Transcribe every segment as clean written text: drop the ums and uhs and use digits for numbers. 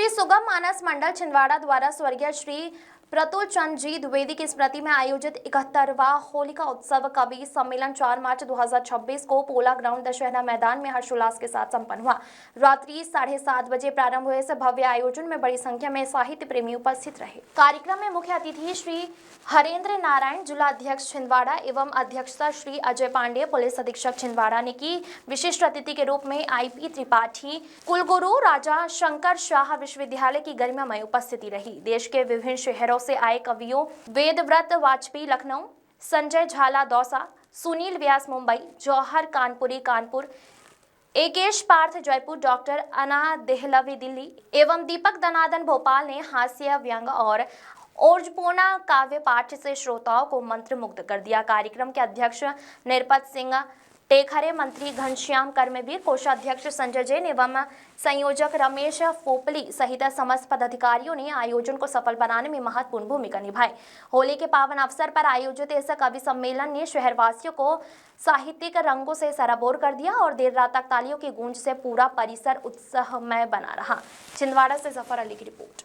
श्री सुगम मानस मंडल छिंदवाड़ा द्वारा स्वर्गीय श्री प्रतुल चंद जी द्विवेदी की स्मृति में आयोजित 71वां होलिका उत्सव कवि सम्मेलन 4 मार्च 2026 को पोला ग्राउंड दशहरा मैदान में हर्षोल्लास के साथ संपन्न हुआ। रात्रि 7:30 बजे प्रारंभ हुए इस भव्य आयोजन में बड़ी संख्या में साहित्य प्रेमी उपस्थित रहे। कार्यक्रम में मुख्य अतिथि श्री हरेंद्र नारायण, जिला अध्यक्ष छिंदवाड़ा एवं अध्यक्षता श्री अजय पांडे, पुलिस अधीक्षक छिंदवाड़ा ने की। विशिष्ट अतिथि के रूप में IP त्रिपाठी, कुलगुरु राजा शंकर शाह विश्वविद्यालय की गरिमामय उपस्थिति रही। देश के विभिन्न शहरों से आए कवियों वेदव्रत वाजपेयी लखनऊ, संजय झाला दौसा, सुनील व्यास मुंबई, जौहर कानपुरी कानपुर, एकेश पार्थ जयपुर, डॉक्टर अना देहलवी दिल्ली एवं दीपक दनादन भोपाल ने हास्य, व्यंग और ओजपूर्ण काव्य पाठ से श्रोताओं को मंत्रमुग्ध कर दिया। कार्यक्रम के अध्यक्ष निरपत सिंह टेखरे, मंत्री घनश्याम कर्मवीर, कोषाध्यक्ष संजय जैन एवं संयोजक रमेश फोपली सहित समस्त पदाधिकारियों ने आयोजन को सफल बनाने में महत्वपूर्ण भूमिका निभाई। होली के पावन अवसर पर आयोजित इस कवि सम्मेलन ने शहरवासियों को साहित्यिक रंगों से सराबोर कर दिया और देर रात तक तालियों की गूंज से पूरा परिसर उत्साहमय बना रहा। छिंदवाड़ा से जफर अली की रिपोर्ट।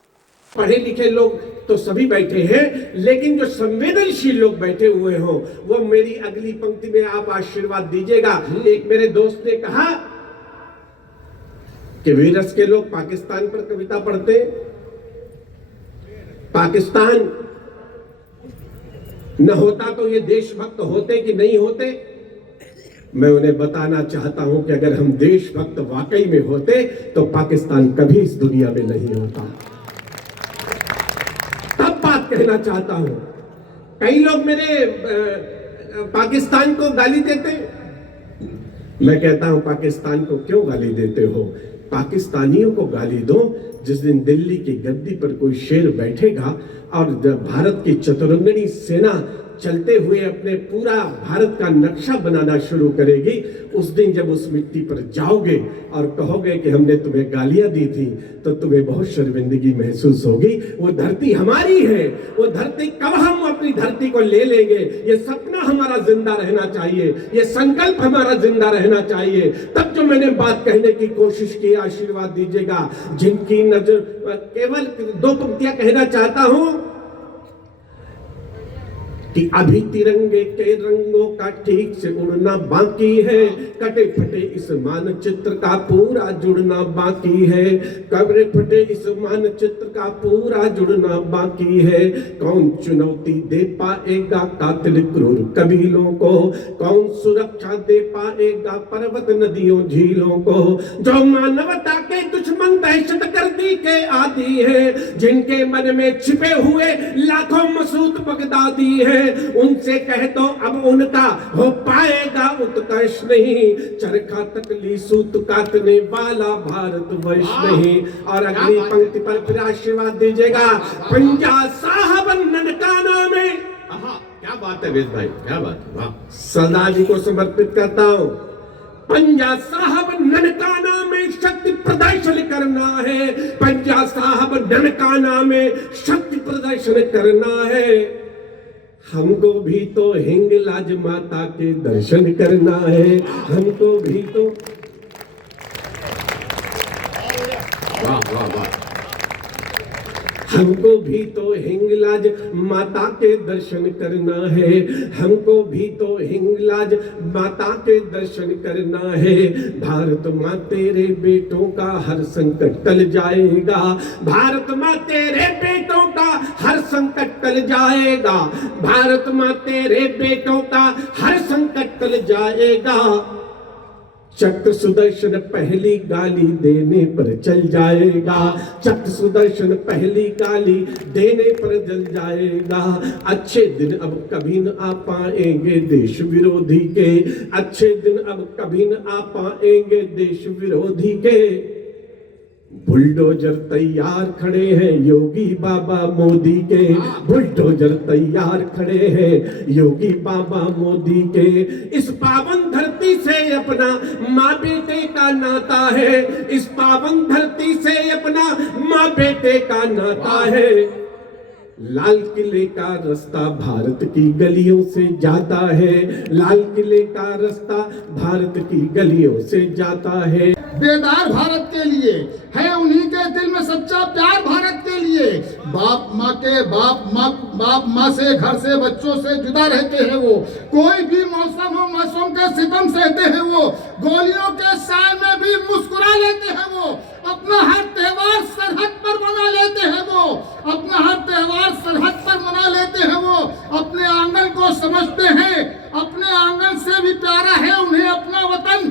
पढ़े लिखे लोग तो सभी बैठे हैं, लेकिन जो संवेदनशील लोग बैठे हुए हो वो मेरी अगली पंक्ति में आप आशीर्वाद दीजिएगा। एक मेरे दोस्त ने कहा कि वीरस के लोग पाकिस्तान पर कविता पढ़ते, पाकिस्तान न होता तो ये देशभक्त होते कि नहीं होते। मैं उन्हें बताना चाहता हूं कि अगर हम देशभक्त वाकई में होते तो पाकिस्तान कभी इस दुनिया में नहीं होता। कहना चाहता हूं, कई लोग मेरे पाकिस्तान को गाली देते, मैं कहता हूं पाकिस्तान को क्यों गाली देते हो? पाकिस्तानियों को गाली दो जिस दिन दिल्ली की गद्दी पर कोई शेर बैठेगा और भारत की चतुरंगनी सेना चलते हुए अपने पूरा भारत का नक्शा बनाना शुरू करेगी, उस दिन जब उस मिट्टी पर जाओगे और कहोगे कि हमने तुम्हें गालियां दी थी, तो तुम्हें बहुत शर्मिंदगी महसूस होगी। वो धरती हमारी है, वो धरती कब हम अपनी धरती को ले लेंगे, ये सपना हमारा जिंदा रहना चाहिए, ये संकल्प हमारा जिंदा रहना चाहिए। तब जो मैंने बात कहने की कोशिश की, आशीर्वाद दीजिएगा। जिनकी नजर, केवल 2 पंक्तियां कहना चाहता हूं कि अभी तिरंगे के रंगों का ठीक से उड़ना बाकी है, कटे फटे इस मानचित्र का पूरा जुड़ना बाकी है, कब्रे फटे इस मानचित्र का पूरा जुड़ना बाकी है। कौन चुनौती दे पाएगा कातिल क्रूर कबीलों को, कौन सुरक्षा दे पाएगा पर्वत नदियों झीलों को, जो मानवता के दुश्मन दहशत गर्दी के आदी है, जिनके मन में छिपे हुए लाखों मसूद बगदादी है, उनसे कह दो अब उनका हो पाएगा उत्कर्ष नहीं, चरखा तकली सूत काटने वाला भारतवर्ष नहीं। और अगली पंक्ति पर फिर आशीर्वाद दीजिएगा। पंजा साहब ननकाना में, क्या बात है वेद भाई, क्या बात है, वाह। सरदार जी को समर्पित करता हूं। पंजा साहब ननकाना में शक्ति प्रदर्शन करना है, पंजा साहब ननकाना में शक्ति प्रदर्शन करना है। हमको भी तो हिंगलाज माता के दर्शन करना है, हमको भी तो, वाह वाह वाह, हमको भी तो हिंगलाज माता के दर्शन करना है, हमको भी तो हिंगलाज माता के दर्शन करना है। भारत माँ तेरे बेटों का हर संकट टल जाएगा, भारत माँ तेरे बेटों का हर संकट टल जाएगा, भारत माँ तेरे बेटों का हर संकट टल जाएगा। चक्र सुदर्शन पहली गाली देने पर चल जाएगा, चक्र सुदर्शन पहली गाली देने पर जल जाएगा। अच्छे दिन अब कभी न आ पाएंगे देश विरोधी के, अच्छे दिन अब कभी न आ पाएंगे देश विरोधी के। बुलडोजर तैयार खड़े हैं योगी बाबा मोदी के, बुलडोजर तैयार खड़े हैं योगी बाबा मोदी के। इस पावन धरती से अपना माँ बेटे का नाता है, इस पावन धरती से अपना माँ बेटे का नाता है। लाल किले का रास्ता भारत की गलियों से जाता है, लाल किले का रास्ता भारत की गलियों से जाता है। बेदार भारत के लिए है, उन्हीं के दिल में सच्चा के बाप माँ से, घर से, बच्चों से जुदा रहते हैं वो। कोई भी मौसम हो, मौसम के सितम सहते हैं वो। गोलियों के साल में भी मुस्कुरा लेते हैं वो। अपना हर त्योहार सरहद पर मना लेते हैं वो। अपना हर त्योहार सरहद पर मना लेते हैं वो। अपने आंगन को समझते हैं, अपने आंगन से भी प्यारा है उन्हें अपना वतन।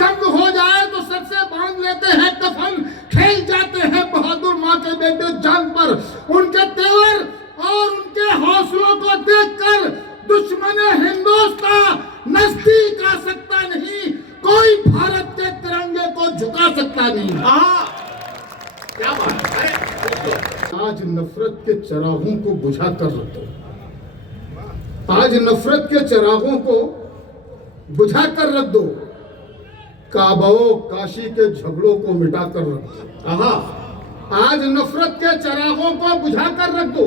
जंग हो जाए तो सर से बांध लेते हैं कफन। खेल जाते हैं बहादुर माँ के बेटे जान पर। उनके तेवर और उनके हौसलों को देखकर दुश्मन हिंदुस्तान नजदीक आ सकता नहीं। कोई भारत के तिरंगे को झुका सकता नहीं। क्या बात है। आज नफरत के चिरागों को बुझा कर रख दो। आज नफरत के चिरागों को बुझा कर रख दो। काबाओ काशी के झगड़ों को मिटा कर रख दो। आज नफरत के चिरागों को बुझा कर रख दो।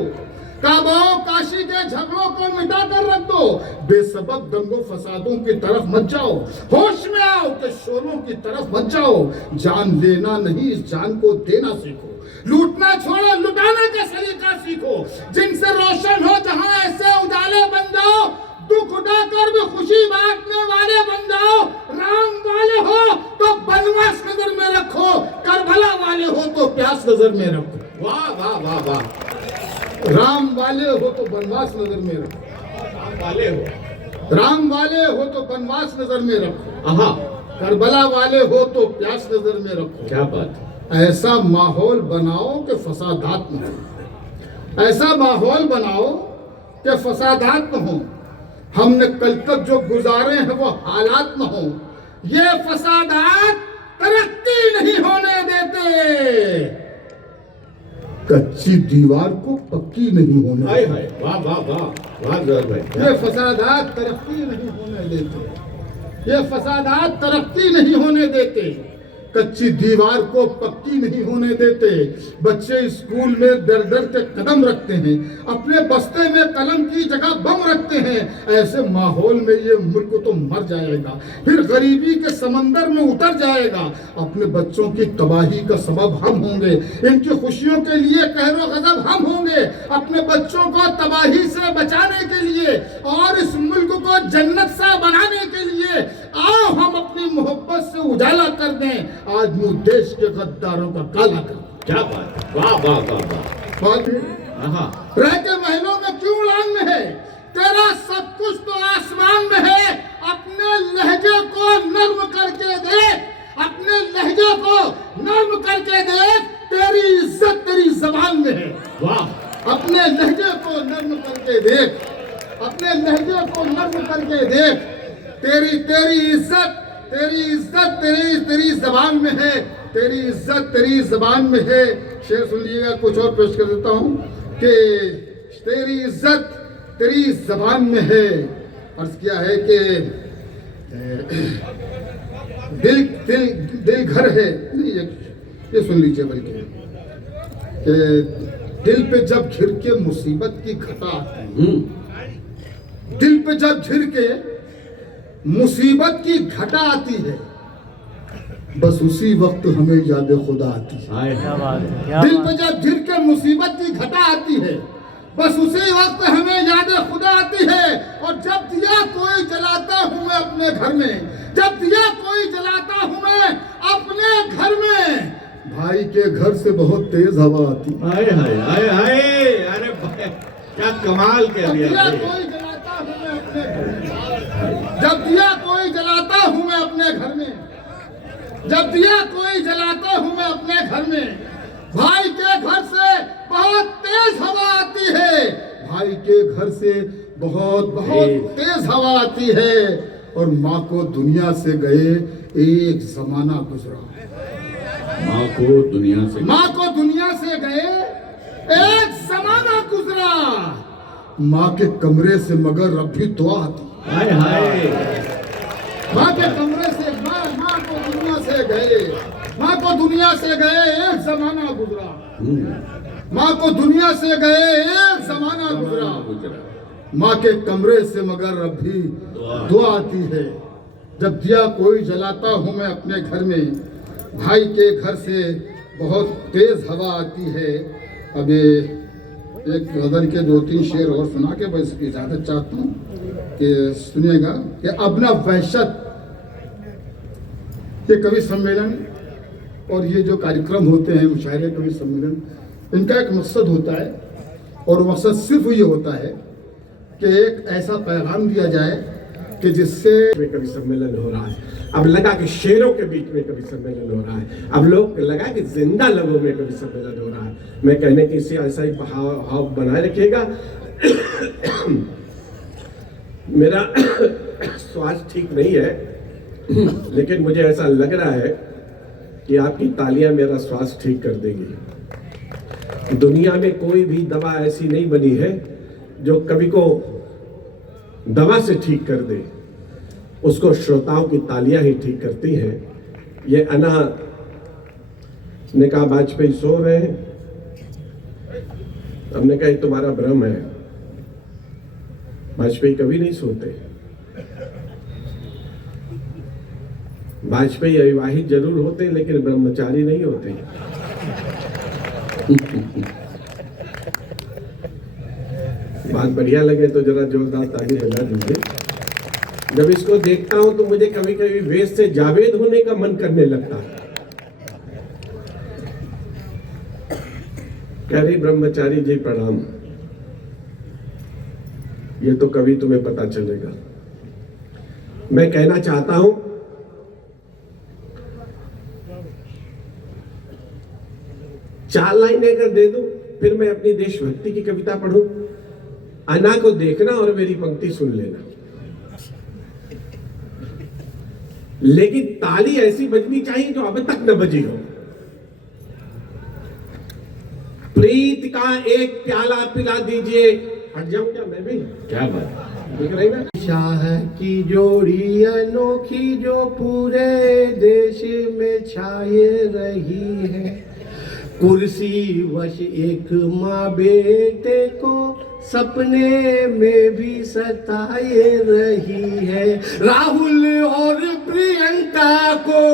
काबाओ काशी के झगड़ों को मिटा कर रख दो। बेसबब दंगों फसादों की तरफ मत जाओ। होश में आओ कि शोरों की तरफ मत जाओ। जान लेना नहीं, इस जान को देना सीखो। लूटना छोड़ो, लुटाने का सलीका सीखो। जिनसे रोशन हो जहां ऐसे उजाले बन जाओ। दुख उठाकर भी खुशी बांटने वाले बन जाओ। राम वाले हो तो बनवास नजर में रखो, करबला वाले हो तो प्यास नजर में रखो। वाह वाह वाह वाह। राम वाले हो तो बनवास नजर में रखो। राम वाले हो तो बनवास नजर में रखो। करबला वाले हो तो प्यास नजर में रखो। क्या बात। ऐसा माहौल बनाओ कि फसादात न हो। ऐसा माहौल बनाओ कि फसादात न हो। हमने कल तक जो गुजारे हैं वो हालात न हो। ये फसादात तरक्की नहीं होने देते। कच्ची दीवार को पक्की नहीं होने देते। वाह वाह वाह वाह भाई। ये फसादात तरक्की नहीं होने देते। ये फसादात तरक्की नहीं होने देते। कच्ची दीवार को पक्की नहीं होने देते। बच्चे स्कूल में दर दर के कदम रखते हैं। अपने बस्ते में कलम की जगह बम रखते हैं। ऐसे माहौल में ये मुल्क तो मर जाएगा, फिर गरीबी के समंदर में उतर जाएगा। अपने बच्चों की तबाही का सबब हम होंगे। इनकी खुशियों के लिए कहरो गजब हम होंगे। अपने बच्चों को तबाही से बचाने के लिए और इस मुल्क को जन्नत सा बनाने के लिए आओ हम अपनी मोहब्बत से उजाला कर दें। आज मुझ देश के गद्दारों का काला कर। क्या बात। वाह वाह वाह वाह। रह के महलों में क्यों उड़ान में है? तेरा सब कुछ तो आसमान में है। अपने लहजे को नर्म करके देख। अपने लहजे को नर्म करके देख। तेरी इज्जत तेरी जबान में है। वाह। अपने लहजे को नर्म करके देख। अपने लहजे को नर्म करके देख। तेरी इज्जत तेरी जबान में है। तेरी इज्जत तेरी जबान में है। शेर सुन लीजिएगा, कुछ और पेश कर देता हूँ कि तेरी इज्जत तेरी जबान में है। अर्ज किया है कि दिल घर है। नहीं, ये सुन लीजिए बल्कि दिल पे जब घिर के मुसीबत की घटा आती है। दिल पे जब घिर के मुसीबत की घटा आती है, बस उसी वक्त हमें याद खुदा आती है। दिल पे जब घिर के मुसीबत की घटा आती है, बस उसी वक्त हमें याद खुदा आती है। और जब दिया कोई जलाता हूँ मैं अपने घर में, जब दिया कोई जलाता हूँ मैं अपने घर में, भाई के घर से बहुत तेज हवा आती है। हाय हाय हाय हाय। अरे भाई क्या कमाल कह दिया। जब दिया कोई जलाता हूँ मैं अपने घर में, जब दिया कोई जलाता हूँ मैं अपने घर में, भाई के घर से बहुत तेज हवा आती है। भाई के घर से बहुत तेज हवा आती है। और माँ को दुनिया से गए एक जमाना गुजरा। माँ को दुनिया से गए एक जमाना गुजरा। माँ के कमरे से मगर अब भी दुआ आती। हाय हाय। माँ के कमरे से माँ को दुनिया से गए, माँ को दुनिया से गए एक जमाना गुजरा। माँ को दुनिया से गए एक जमाना गुजरा। माँ के कमरे से मगर अब भी दुआ आती है। जब दिया कोई जलाता हूँ मैं अपने घर में, भाई के घर से बहुत तेज हवा आती है। अब एक गजल के 2-3 शेर और सुना के बस इजाजत चाहता हूँ कि सुनिएगा कि अपना वहशत, ये कवि सम्मेलन और ये जो कार्यक्रम होते हैं मुशायरे कवि सम्मेलन, इनका एक मकसद होता है और मकसद सिर्फ ये होता है कि एक ऐसा पैगाम दिया जाए कि जिससे में कवि सम्मेलन हो रहा है। अब लगा कि शेरों के बीच में कवि सम्मेलन हो रहा है, अब लोग लगा कि जिंदा लोगों में कवि सम्मेलन हो रहा है। मैं कहने की इसे ऐसा ही भाव बनाए रखिएगा। मेरा स्वास्थ्य ठीक नहीं है, लेकिन मुझे ऐसा लग रहा है कि आपकी तालियां मेरा स्वास्थ्य ठीक कर देंगी। दुनिया में कोई भी दवा ऐसी नहीं बनी है जो कवि को दवा से ठीक कर दे, उसको श्रोताओं की तालियां ही ठीक करती हैं। ये अना ने कहा वाजपेयी सो रहे हैं, हमने कहा तुम्हारा भ्रम है, वाजपेयी कभी नहीं सोते। वाजपेयी अविवाहित जरूर होते लेकिन ब्रह्मचारी नहीं होते। बात बढ़िया लगे तो जरा जोरदार ताली बजा दीजिए। जब इसको देखता हूं तो मुझे कभी कभी वेश से जावेद होने का मन करने लगता है। कह रही ब्रह्मचारी जी प्रणाम, ये तो कभी तुम्हें पता चलेगा। मैं कहना चाहता हूं चार लाइनें अगर दे दूं फिर मैं अपनी देशभक्ति की कविता पढ़ूं। अना को देखना और मेरी पंक्ति सुन लेना, लेकिन ताली ऐसी बजनी चाहिए जो अब तक न बजी हो। प्रीत का एक प्याला पिला दीजिए। हट जाऊं क्या मैं भी? क्या बात देख रही ना। शाह की जोड़ी अनोखी जो पूरे देश में छाए रही है, कुर्सी वश एक माँ बेटे को सपने में भी सताए रही है। राहुल और प्रियंका को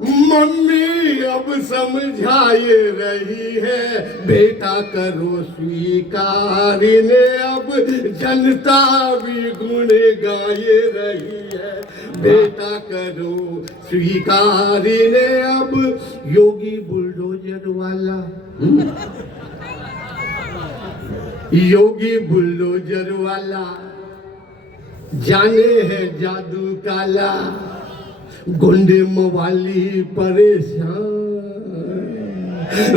मम्मी अब समझाए रही है, बेटा करो स्वीकार इन्हें अब जनता भी गुण गाए रही है, बेटा करो स्वीकार इन्हें अब। योगी बुलडोजर वाला योगी बुलडोजर वाला जाने है जादू काला, गुंडे मवाली परेशान,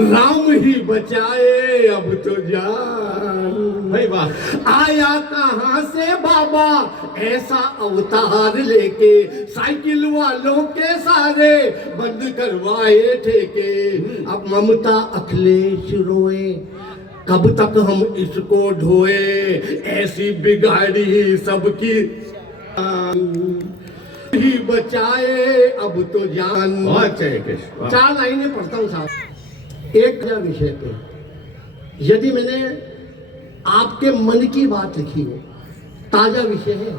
राम ही बचाए अब तो जान। भाई वाह, आया कहां से बाबा ऐसा अवतार लेके, साइकिल वालों के सारे बंद करवाए ठेके। अब ममता अखिलेश रोए, कब तक हम इसको ढोए, ऐसी बिगाड़ी सबकी ही बचाए अब तो जान। चार लाइनें पढ़ता हूं साहब एक विषय पे। यदि मैंने आपके मन की बात लिखी हो, ताजा विषय है,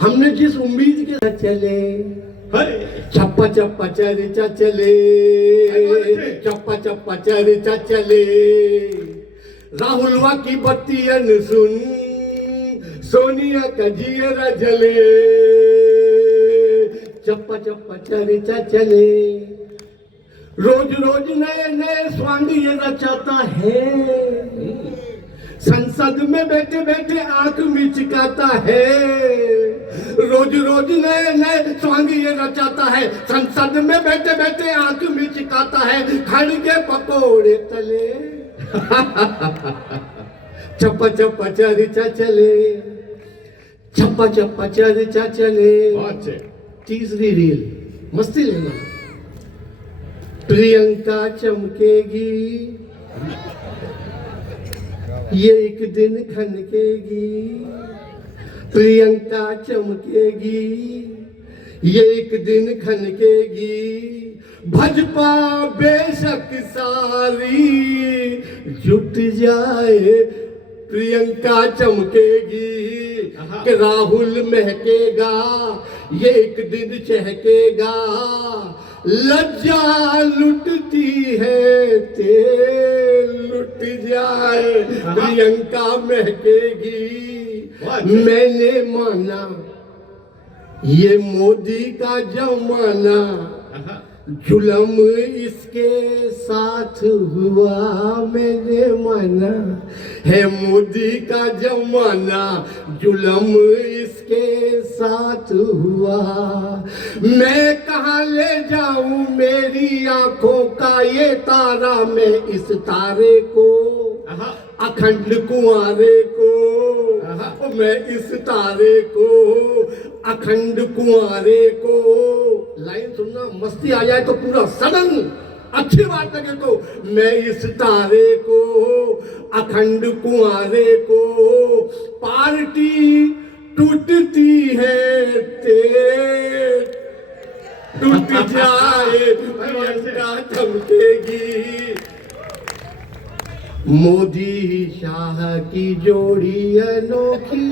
हमने जिस उम्मीद के साथ चले, चप्पा चप्पा चरिचा चले, चप्पा चप्पा चरिचा चले, राहुलवा की बत्तियां सुन, सोनिया का जियरा जले, चप्पा चप्पा चरिचा चले, रोज रोज नए नए स्वांग ये रचाता है, संसद में बैठे बैठे आंख मिचकाता है, रोज रोज नए नए स्वांग ये रचाता है, संसद में बैठे बैठे आंख मिचकाता है, खड़गे पकोड़े तले, चप्पा चप्पा चरिचा चले, चप्पा चप्पा चरिचा चले। तीसरी रील मस्ती लेना। प्रियंका चमकेगी ये एक दिन खनकेगी, प्रियंका चमकेगी ये एक दिन खनकेगी, भाजपा बेशक सारी जुट जाए, प्रियंका चमकेगी कि राहुल महकेगा ये एक दिन चहकेगा, लज्जा लुटती है तेल लुट जाए प्रियंका महकेगी। मैंने माना ये मोदी का जमाना, जुल्म इसके साथ हुआ। मैंने माना है मोदी का जमाना, जुल्म इसके साथ हुआ। मैं कहाँ ले जाऊं मेरी आंखों का ये तारा, मैं इस तारे को अखंड कुंवारे को, मैं इस तारे को अखंड कुंवारे को। लाइन सुनना, मस्ती आ जाए तो पूरा सदन अच्छी बात लगे तो। मैं इस तारे को अखंड कुंवारे को, पार्टी टूटती है तेज टूट जाए प्रियंका चमकेगी। मोदी शाह की जोड़ी अनोखी।